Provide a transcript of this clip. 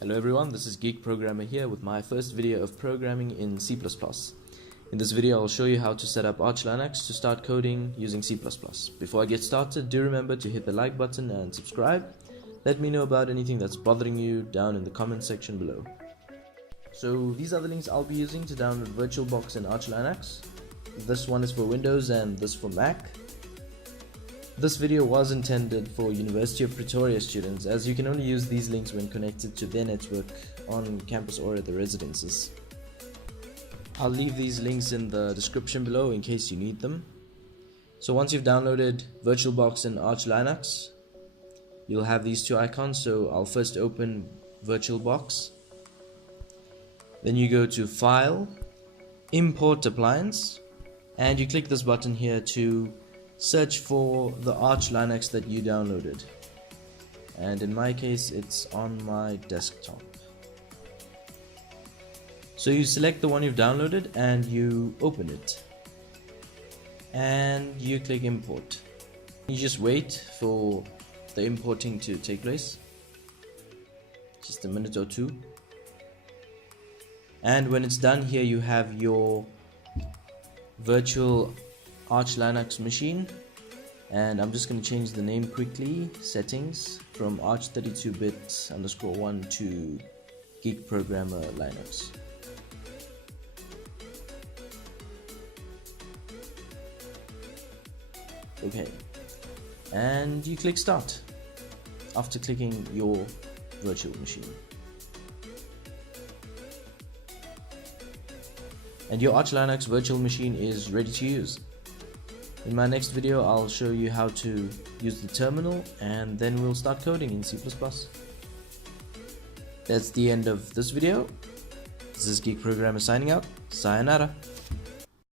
Hello everyone, this is Geek Programmer here with my first video of programming in C++. In this video I'll show you how to set up Arch Linux to start coding using C++. Before I get started, do remember to hit the like button and subscribe. Let me know about anything that's bothering you down in the comment section below. So these are the links I'll be using to download VirtualBox and Arch Linux. This one is for Windows and this for Mac. This video was intended for University of Pretoria students, as you can only use these links when connected to their network on campus or at the residences. I'll leave these links in the description below in case you need them. So once you've downloaded VirtualBox and Arch Linux, you'll have these two icons. So I'll first open VirtualBox. Then you go to File, Import Appliance, and you click this button here to search for the Arch Linux that you downloaded, and in my case it's on my desktop. So you select the one you've downloaded and you open it and you click import. You just wait for the importing to take place, just a minute or two, and when it's done, here you have your virtual Arch Linux machine, and I'm just going to change the name quickly. Settings from Arch 32bit_1 to Geek Programmer Linux. Okay, and you click start after clicking your virtual machine, and your Arch Linux virtual machine is ready to use. In my next video I'll show you how to use the terminal, and then we'll start coding in C++. That's the end of this video. This is Geek Programmer signing out. Sayonara.